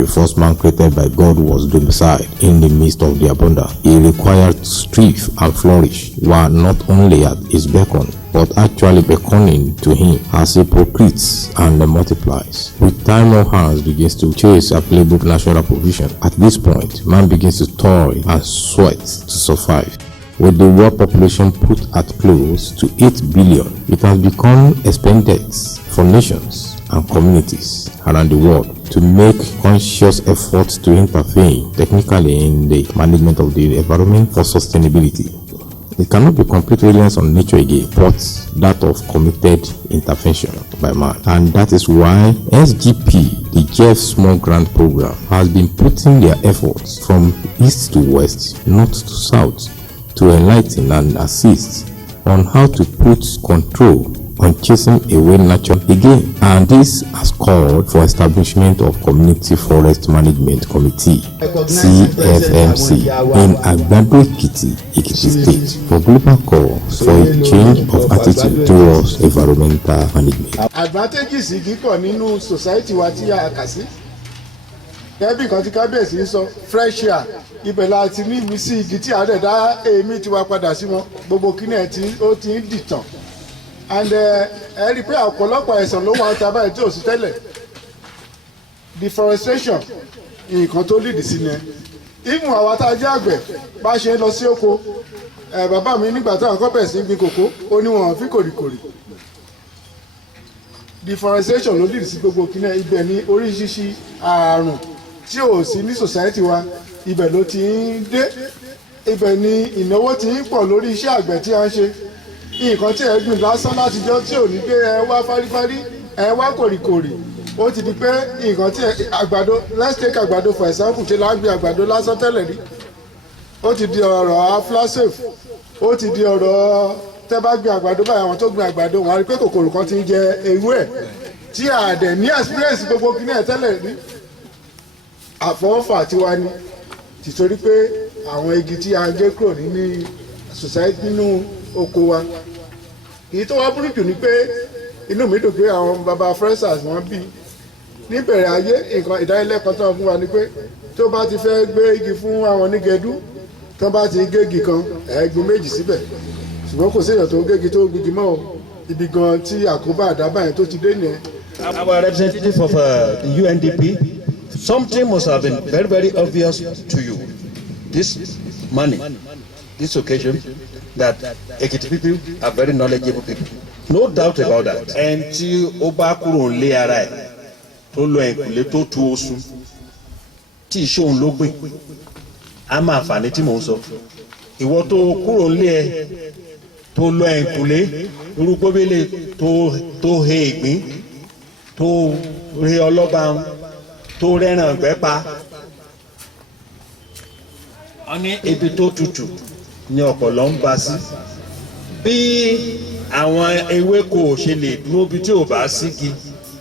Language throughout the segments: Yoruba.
The first man created by God was domiciled in the midst of the abundance. He required to strive and flourish, while not only at his beckon, but actually beckoning to him as he procreates and multiplies. With time, all hands begins to chase available natural provision. At this point, man begins to toil and sweat to survive. With the world population put at close to 8 billion, it has become expended for nations and communities around the world to make conscious efforts to intervene technically in the management of the environment for sustainability. It cannot be complete reliance on nature again, but that of committed intervention by man. And that is why SGP, the Jeff Small Grant Program, has been putting their efforts from east to west, north to south, to enlighten and assist on how to put control on chasing away nature again. And this has called for establishment of Community Forest Management Committee CFMC in Agbado Ekiti, Ekiti State, for global call for a change of attitude towards environmental management. Advantages ìkíkọ̀ nínú society wa tí a kà sí. Gẹ́bí kan tí kábíyèsí ń sọ fresh air ibẹ̀ la ti ní ìmísí igi tí a dẹ̀ dá èémí tiwa padà sí wọn gbogbo kíní ẹ̀ tí ó ti ń dìtàn. And ẹ rí i pé ọ̀pọ̀lọpọ̀ ẹ̀sán ló wà ń ta báyìí tí ò sí tẹ́lẹ̀. Deforestation nǹkan tó lìdí sí ni. Ìmù àwa tá a jẹ́ àgbẹ̀ bá ṣe lọ sí oko bàbá mi nígbà táwọn kọ́ bẹ̀rẹ̀ sí gbin kòkó ó ní wọn fi kòrìkòrì. Deforestation ló lìdí sí gbogbo kíní ibẹ̀ ní oríṣiríṣi àrùn tí ò sí ní society wa ibẹ̀ ló ti ń dé ibẹ̀ ni ìnáwó ti ń pọ̀ lórí iṣẹ́ àgbẹ̀ tí a ń ṣe nǹkan tí ẹ gbìn lásán látijọ́ tí ò ní pé ẹ wá fárífárí ẹ wá kòrìkòrì ó ti di pé nǹkan tí àgbàdo let's take àgbàdo for example ṣe lágbé àgbàdo lásán tẹ́lẹ̀ rí ó ti di ọ̀rọ̀ aflasafe ó ti di ọ̀rọ̀ tẹ́ bá gbìn àgbàdo báyìí àwọn tó gbìn àgbàdo wọn á rí pé kòkòrò kan ti ń jẹ ewé ẹ̀ tí a dẹ̀ ní experience gbogbo kíní ẹ̀ tẹ́lẹ̀ rí àfọwọ́fà tiwa ni tìtorí pé àwọn igi tí a gé kúrò nínú society nínú oko wa èyí tó wá burú jù ni pé inú mi dùn pé àwọn baba freshers wọ́n bí níbẹ̀rẹ̀ ayé nǹkan ìdánilẹ́kọ̀ọ́ tó fún wa ni pé tó bá ti fẹ́ gbé igi fún àwọn onígẹdú tó bá ti gégi kan ẹ̀ẹ́gbin méjì síbẹ̀ ṣùgbọ́n kò séèyàn tó ń gégi tó gbígi mọ́ ibi gan tí àkóbá àdábà yẹn tó ti dé nìyẹn. Our representative of the UNDP, something must have been very, very obvious to you. This money, this occasion, that Ekiti people are very knowledgeable people. No doubt about that. And tí ó bá kúrò lé ara ẹ̀ tó lọ ẹ̀kúlé tó tu oṣù tí ìṣòun ló gbé a máa fàní tí mò ń sọ. Ìwọ tó kúrò lé ẹ tó lọ ẹ̀kúlé irúgbóbélé tó he ìgbín tó rí ọlọ́ba tó rẹ́ràn gbẹ́pa. Wọ́n ní ibi tó tutù ní ọ̀pọ̀lọ́ ń bá sí. Bí àwọn ewéko ṣe lè dúró bí tí ò bá sígi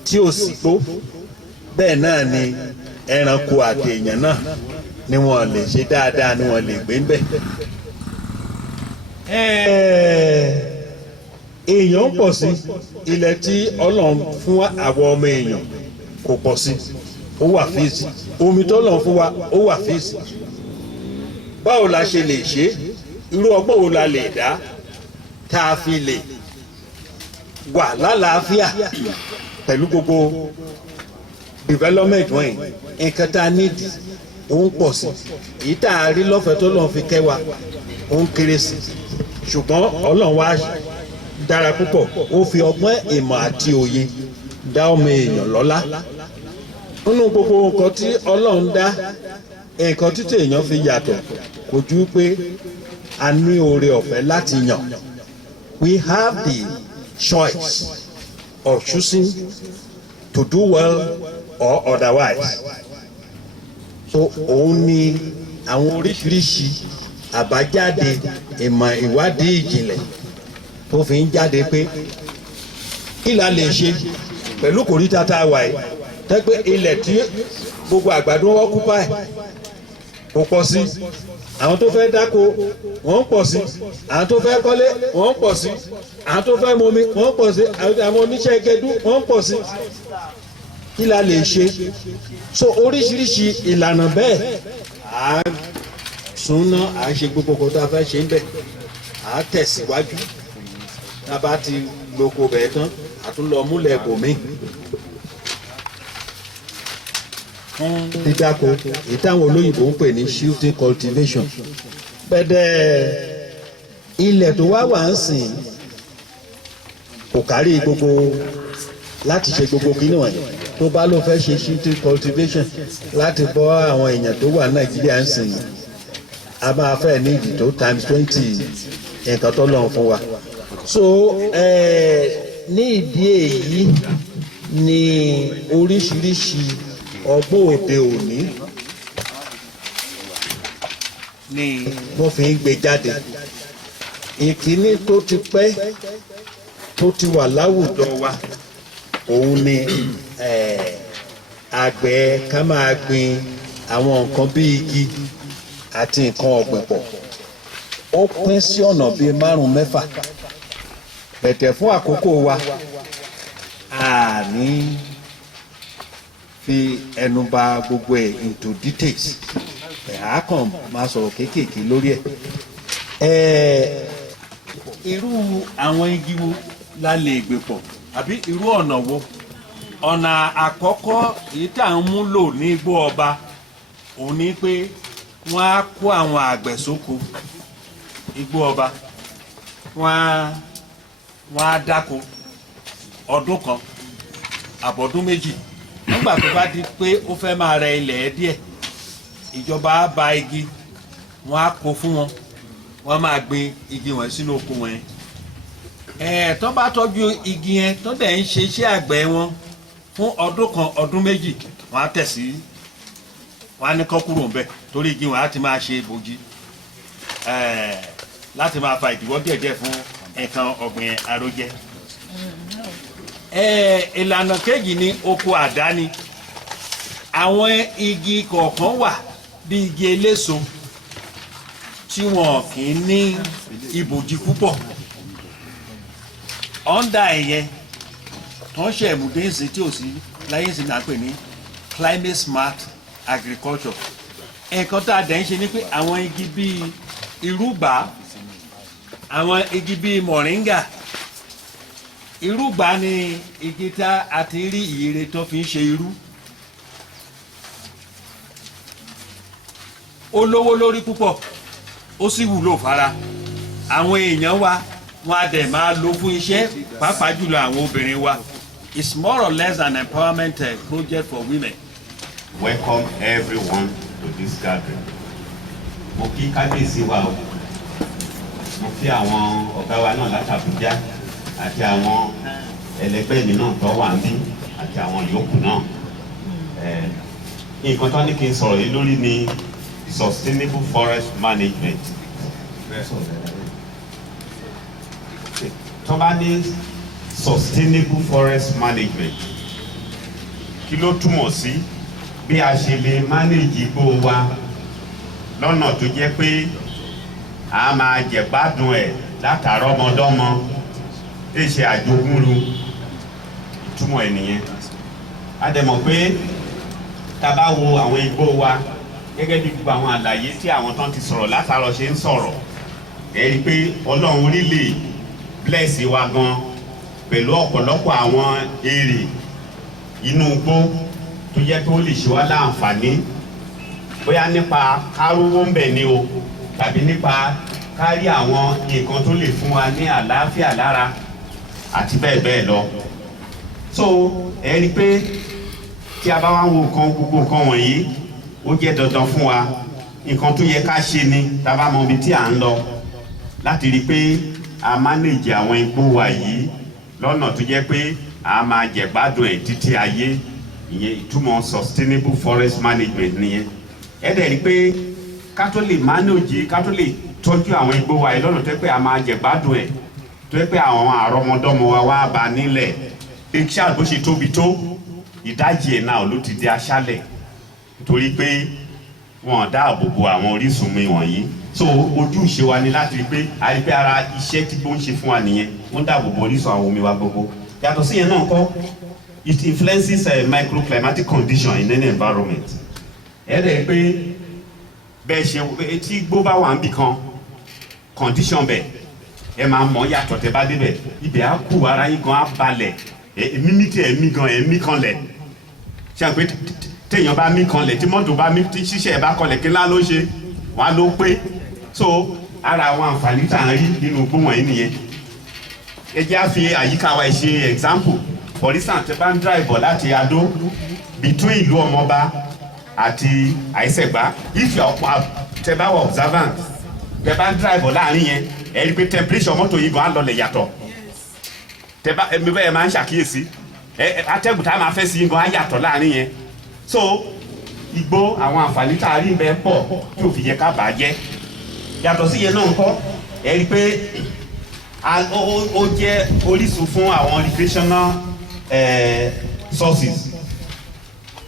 tí ò sí gbó bẹ́ẹ̀ náà ni ẹranko àti èèyàn náà ni wọ́n lè ṣe dáadáa ni wọ́n lè gbé ń bẹ̀. Èèyàn pọ̀ sí ilẹ̀ tí Ọlọ́run fún àwọn ọmọ èèyàn kò pọ̀ sí ó wà fíìsì omi tó lọ́n fún wa ó wà fíìsì. Báwo la ṣe lè ṣe irú ọgbọ́n wo la lè dá tá a fi lè wà lálàáfíà pẹ̀lú gbogbo development wọ̀nyí nǹkan tá a nídìí òun pọ̀ sí èyí tá a rí lọ́fẹ̀ẹ́ tó lọ́n fi kẹ́ wa òun kéré sí ṣùgbọ́n Ọlọ́run wá dára púpọ̀ ó fi ọgbọ́n ìmọ̀ àti òye dá ọmọ èèyàn lọ́lá nínú gbogbo nǹkan tí Ọlọ́run dá nǹkan títí èèyàn fi yàtọ̀ kò ju pé a ní oore ọ̀fẹ́ láti yàn. We have the choice of choosing to do well or otherwise. So òun ni àwọn oríṣiríṣi àbájáde ìmọ̀ ìwádìí ìjìnlẹ̀ tó fi ń jáde pé kí la lè ṣe pẹ̀lú kòríta tá a wà yìí tẹ́gbẹ́ ilẹ̀ tí gbogbo àgbàdo wọ́n kú báyìí kò pọ̀ sí àwọn tó fẹ́ dáko wọ́n pọ̀ sí àwọn tó fẹ́ kọ́lé wọ́n pọ̀ sí àwọn tó fẹ́ mọmi wọ́n pọ̀ sí àwọn oníṣẹ́ gẹdú wọ́n pọ̀ sí kí la lè ṣe. So oríṣiríṣi ìlànà bẹ́ẹ̀ à á súnná à á ṣe gbogbo nǹkan tó a fẹ́ ṣe ń bẹ̀ à á tẹ̀síwájú tá a bá ti lóko bẹ̀ tán a tún lọ múlẹ̀ bòmí. dídáko èyí táwọn olóyìnbó ń pè ní shifting cultivation bẹ́ẹ̀ ilẹ̀ tó wá wà ń sìn kò kárí gbogbo láti ṣe gbogbo kí náà tó bá ló fẹ́ ṣe shifting cultivation láti bọ́ àwọn èèyàn tó wà Nàìjíríà ń sìn a máa fẹ́ ní ìdí tó times 20 nǹkan tó lọ́n fún wa. So ní ìdí èyí ni oríṣiríṣi ọgbọ́n òde òní ni wọ́n fi ń gbé jáde. Ìkíní tó ti pẹ́ tó ti wà láwùjọ wa òun ni àgbẹ̀ ká máa gbin àwọn nǹkan bí igi àti nǹkan ọ̀gbìn pọ̀. Ó pín sí ọ̀nà bíi 5-6 bẹ̀tẹ̀ fún àkókò wa a ní fi ẹnu bà gbogbo ẹ̀ into details a kàn máa sọ̀rọ̀ kéékèèké lórí ẹ̀. Irú àwọn igi wo la lè gbé pọ̀ àbí irú ọ̀nà wo? Ọ̀nà àkọ́kọ́ èyí tí à ń mú lò ní Igbó Ọba òun ni pé wọ́n á kó àwọn àgbẹ̀ sóko Igbó Ọba wọ́n á dáko ọdún kan àbọ̀dún méjì. Nígbà tó bá di pé ó fẹ́ máa rẹ ilẹ̀ díẹ̀ ìjọba á ba igi wọ́n á kó fún wọn wọ́n máa gbin igi wọn sínú oko wọn yẹn. Tó bá tọ́jú igi yẹn tó dẹ̀ ń ṣe iṣẹ́ àgbẹ̀ wọn fún ọdún kan ọdún méjì wọ́n á tẹ̀sí wọ́n á ní kọ́ kúrò ńbẹ̀ torí igi wọn á ti máa ṣe ibòji láti máa fa ìdíwọ́ díẹ̀díẹ̀ fún nǹkan ọ̀gbìn àròjẹ. Ìlànà kejì ni oko àdáni. Àwọn igi kọ̀ọ̀kan wà bí igi eléso tí wọn kì í ní ibòji púpọ̀. Ọ̀ndà ẹ̀yẹ tó ń ṣe ẹ̀mùdéǹsì tí ò sí láyé sí náà pè ní climate smart agriculture. Nǹkan tá a dẹ̀ ń ṣe ni pé àwọn igi bíi irúgbà àwọn igi bíi mọ̀ríngà. Irúgbà ni igi tá a ti rí ìyèrè tó fi ń ṣe irú. Ó lówó lórí púpọ̀ ó sì wúlò fara. Àwọn èèyàn wa wọn á dẹ̀ máa lò fún iṣẹ́ pàápàá jùlọ àwọn obìnrin wa. It's more or less an empowerment project for women. Welcome everyone to this gathering. Mo kí kábíyèsí wa o. Mo kí àwọn ọ̀gá wa náà láti Àbújá àti àwọn ẹlẹgbẹ́ mi náà tó wà níbí àti àwọn yòókù náà. Nǹkan tó ní kí n sọ̀rọ̀ yìí lórí ni sustainable forest management. Tó bá ní sustainable forest management kí ló túmọ̀ sí? Bí a ṣe lè manage igbó wa lọ́nà tó jẹ́ pé a máa jẹ̀gbádùn ẹ̀ látàárọ̀ ọmọdọ́mọ tí ṣe àjogúnru. Ìtumọ̀ ẹ̀ nìyẹn. A dẹ̀ mọ̀ pé tá bá wo àwọn igbó wa gẹ́gẹ́ bí gbogbo àwọn àlàyé tí àwọn tán ti sọ̀rọ̀ látàárọ̀ ṣe ń sọ̀rọ̀ ẹ rí pé Ọlọ́run really bless wa gan pẹ̀lú ọ̀pọ̀lọpọ̀ àwọn èrè inú igbó tó jẹ́ pé ó lè ṣe wá láǹfààní bóyá nípa kárówó ń bẹ̀ ni o tàbí nípa kárí àwọn nǹkan tó lè fún wa ní àlàáfíà lára àti bẹ́ẹ̀ bẹ́ẹ̀ lọ. So ẹ rí i pé tí a bá wá wo gbogbo nǹkan wọ̀nyí ó jẹ́ dandan fún wa nǹkan tó yẹ ká ṣe ni tá a bá mọ ibi tí à ń lọ láti rí i pé a manage àwọn igbó wa yìí lọ́nà tó jẹ́ pé a máa jẹ̀gbádùn ẹ̀ títí ayé. Ìyẹn ìtumọ̀ sustainable forest management nìyẹn. Ẹ dẹ̀ rí i pé ká tó lè manage ká tó lè tọ́jú àwọn igbó wa yìí lọ́nà tó yẹ pé a máa jẹ̀gbádùn ẹ̀ tó yẹ pé àwọn àrọ́mọdọ́mọ wa wá bá nílẹ̀ iṣẹ́ bó ṣe tóbi tó ìdajì ẹ̀ náà ló ti di aṣálẹ̀ torí pé wọn dáàbò bo àwọn orísun mi wọ̀nyí. So ojúṣe wa ni láti rí pé a rí pé ara iṣẹ́ tí ó ń ṣe fún wa nìyẹn wọ́n dáàbò bo orísun àwọn omi wa gbogbo. Yàtọ̀ sí yẹn náà kọ́ it influences microclimatic condition in any environment. ẹ dẹ̀ pé bẹ́ẹ̀ ṣe tí gbó bá wà níbì kan condition bẹ̀ ẹ máa mọ̀ yàtọ̀ tẹ́ bá débẹ̀ ibẹ̀ á kú ara yín gan á balẹ̀ mímí tí ẹ̀mí gan ẹ̀mí kan lẹ̀ ṣe àpé téèyàn bá mí kan lẹ̀ tí mọ́tò bá mí tí ṣíṣe ẹ̀ bá kọlẹ̀ kí ńlá ló ṣe wọ́n á ló pé so ara àwọn àǹfààní tá à ń rí nínú gbóhùn yìí nìyẹn. ẹ jẹ́ á fi àyíká wa ṣe example for instance tẹ́ bá ń drive bọ̀ láti Adó between ìlú Ọmọba àti Àìsẹ̀gbá if tẹ́ bá wà observant tẹ́ bá ń drive bọ̀ láàrin yẹn ẹ rí i pé temperature mọ́tò yìí gan á lọlẹ̀ yàtọ̀ tẹ́ bá ẹ̀mí bẹ́ẹ̀ máa ń ṣàkíyèsí atẹ́gùn tá a máa fẹ́ sí yín gan á yàtọ̀ láàrin yẹn so igbó àwọn àǹfààní tá a rí bẹ́ẹ̀ pọ̀ tí ò fi yẹ ká bàá jẹ́ yàtọ̀ sí yẹn náà ń kọ́ ẹ rí i pé ó jẹ́ orísun fún àwọn recreational sources.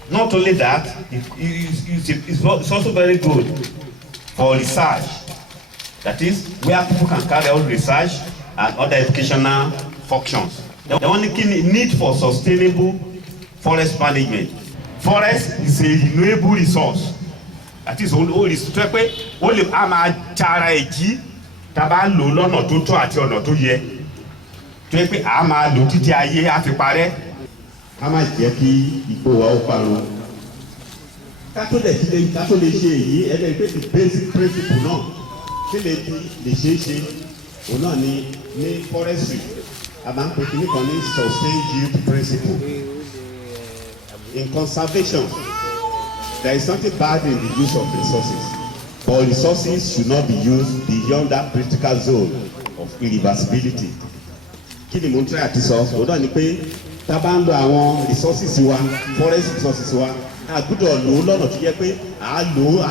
Not only that, it's also very good for research. That is, where people can carry out research and other educational functions. The only need for sustainable forest management. Forest is a renewable resource. That is, tó pé ó lè a máa tara ẹ̀jí tá a bá lò lọ́nà tó tọ́ àti ọ̀nà tó yẹ. Tó yẹ pé a máa lò títí ayé á fi parẹ́. Ká má jẹ́ kí igbó wa ó parun. Ká tó lè ṣe èyí ẹgbẹ́ pé the basic principle náà kí lè ṣe é ṣe òun náà ní forestry a máa ń pè kíní kan ní sustained yield principle. In conservation there is something bad in the use of resources, but resources should not be used beyond that critical zone of irreversibility. Kí ni mo ń try àti sọ òun náà ni pé tá a bá ń lo àwọn resources wa forest resources wa a gbọ́dọ̀ lò ó lọ́nà tó yẹ pé à lo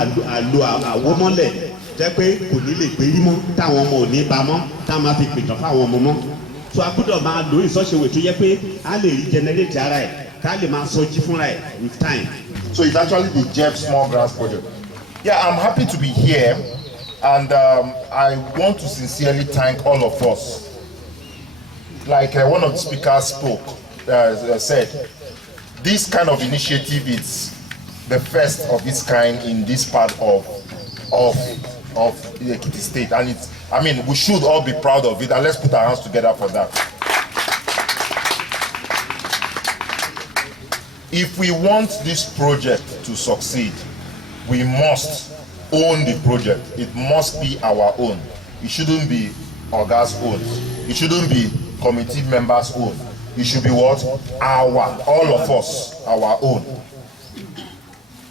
àwọmọ́lẹ̀ jẹ́ pé kò ní lè gbé rí mọ́ táwọn ọmọ ò ní bá mọ́ táwọn máa fi pètàn fáwọn ọmọ mọ́ so a gbọ́dọ̀ máa lò ó ìsọ́ṣèwé tó yẹ pé a lè regenerate ara ẹ̀ ká lè máa sọjí fúnra ẹ̀ with time. So it's actually the Jeff Small Grass Project. Yeah, I'm happy to be here, and I want to sincerely thank all of us. Like one of the speakers spoke, said, this kind of initiative is the first of its kind in this part of the Ekiti state, and it's, I mean, we should all be proud of it, and let's put our hands together for that. If we want this project to succeed, we must own the project. It must be our own. It shouldn't be Oga's own. It shouldn't be committee members' own. It should be what? All of us, our own.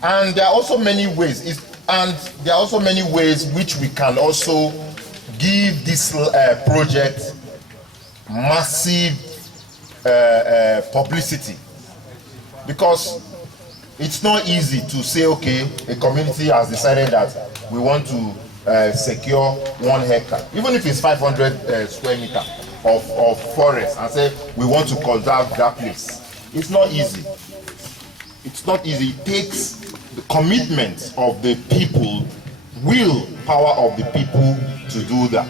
And there are also many ways, which we can also give this project massive publicity. Because it's not easy to say, okay, a community has decided that we want to secure 1 hectare, even if it's 500 square meters of forest, and say we want to conserve that place. It's not easy. It's not easy. It takes the commitment of the people, power of the people to do that.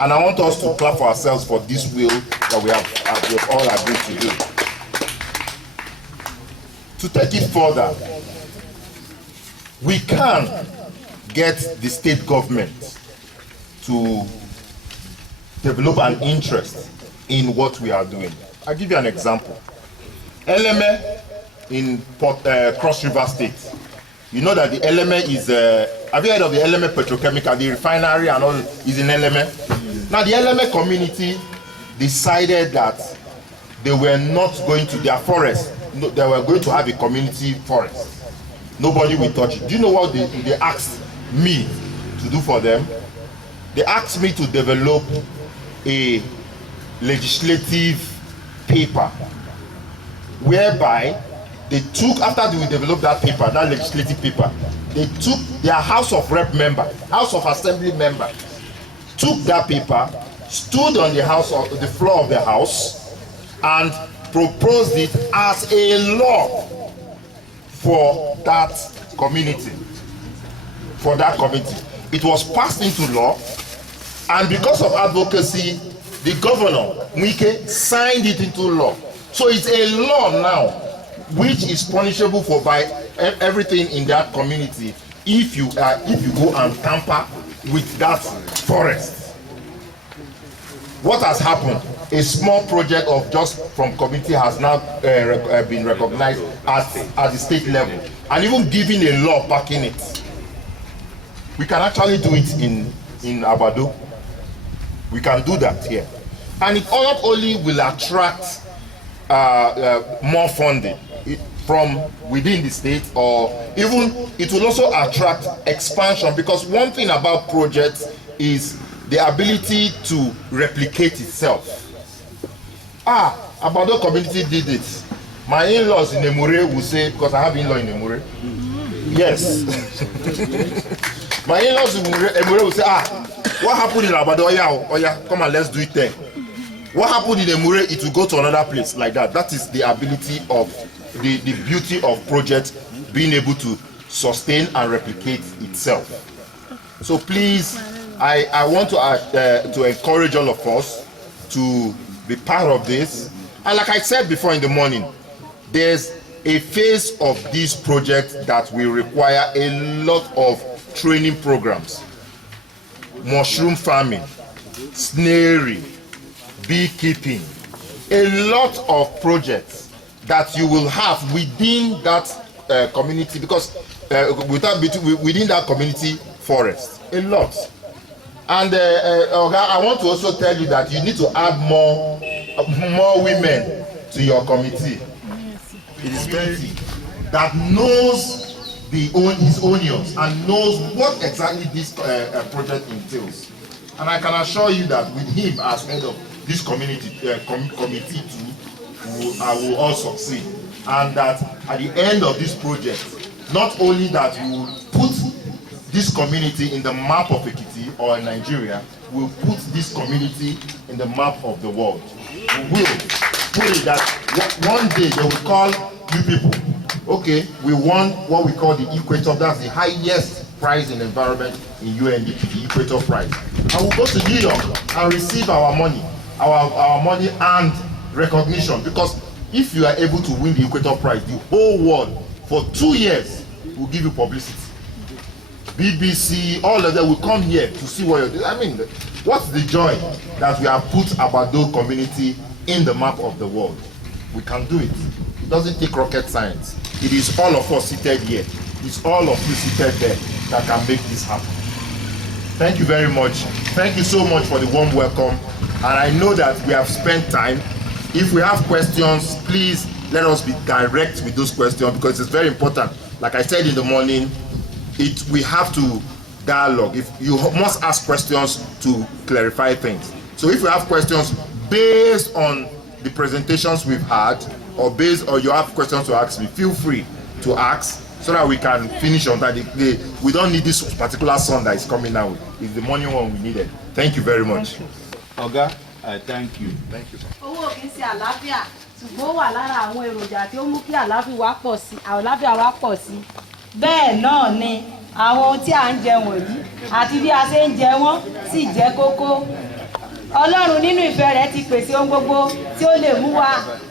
And I want us to clap for ourselves for this will that we have all agreed to do. To take it further, we can get the state government to develop an interest in what we are doing. I'll give you an example. Eleme in Cross River State. You know that the Eleme is, have you heard of the Eleme Petrochemical, the refinery and all is in Eleme? Now the Eleme community decided that they were not going to their forest. No, they were going to have a community forest. Nobody will touch it. Do you know what they asked me to do for them? They asked me to develop a legislative paper whereby they took, after we developed that paper, that legislative paper, they took their House of Rep member, House of Assembly member, took that paper, stood on the floor of the house, and proposed it as a law for that community. It was passed into law, and because of advocacy, the governor, Wike, signed it into law. So it's a law now which is punishable for by everything in that community if you go and tamper with that forest. What has happened? A small project of just from community has now been recognized at the state level and even given a law backing it. We can actually do it in Abado. We can do that here. And it not only will attract more funding from within the state, or even it will also attract expansion, because one thing about projects is the ability to replicate itself. Abado community did it. My in-laws in Emure will say, because I have in-law in Emure. Yes. My in-laws in Emure will say, what happened in Abado? Oh yeah, come on, let's do it there. What happened in Emure, it will go to another place like that. That is the ability of the beauty of project being able to sustain and replicate itself. So please, I want to encourage all of us to be part of this. And like I said before in the morning, there's a phase of this project that will require a lot of training programs. Mushroom farming, snaring, beekeeping, a lot of projects that you will have within that community, because within that community forest, a lot. And I want to also tell you that you need to add more women to your committee. It is very that knows his onions and knows what exactly this project entails. And I can assure you that with him as head of this committee too, I will all succeed. And that at the end of this project, not only that we will put this community in the map of Ekiti or in Nigeria, we will put this community in the map of the world. We will put it that one day they will call you people, okay, we won what we call the Equator, that's the highest prize in environment in UNDP, the Equator Prize. And we'll go to New York and receive our money, our money and recognition, because if you are able to win the Equator Prize, the whole world for 2 years will give you publicity. BBC, all of them will come here to see what you're doing. I mean, what's the joy that we have put Abado community in the map of the world? We can do it. It doesn't take rocket science. It is all of us seated here. It's all of you seated there that can make this happen. Thank you very much. Thank you so much for the warm welcome. And I know that we have spent time. If we have questions, please let us be direct with those questions, because it's very important. Like I said in the morning, we have to dialogue. If you must ask questions to clarify things. So if you have questions based on the presentations we've had, or based on you have questions to ask me, feel free to ask so that we can finish on that. We don't need this particular song that is coming now. It's the morning one we needed. Thank you very much. Oga, I thank you. Thank you. Owó kì í ṣe àlàáfíà, ṣùgbọ́n ó wà lára àwọn èròjà tí ó mú kí àlàáfíà wa pọ̀ sí. Bẹ́ẹ̀ náà ni àwọn ohun tí à ń jẹ wọ̀nyí àti bí a ṣe ń jẹ wọ́n sì jẹ́ kókó. Ọlọ́run nínú ìfẹ́ rẹ̀ ti pèsè ohun gbogbo tí ó lè mú wa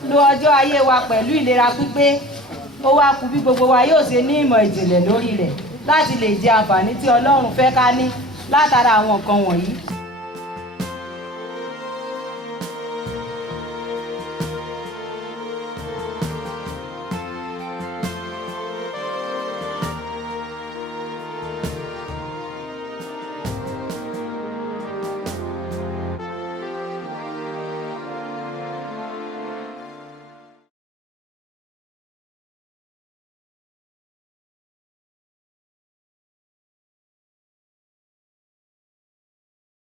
lo ọjọ́ ayé wa pẹ̀lú ìlera pípé. Ó wá kù bí gbogbo wa yóò ṣe ní ìmọ̀ ìjìnlẹ̀ lórí rẹ̀ láti lè jẹ àǹfààní tí Ọlọ́run fẹ́ ká ní látara àwọn nǹkan wọ̀nyí.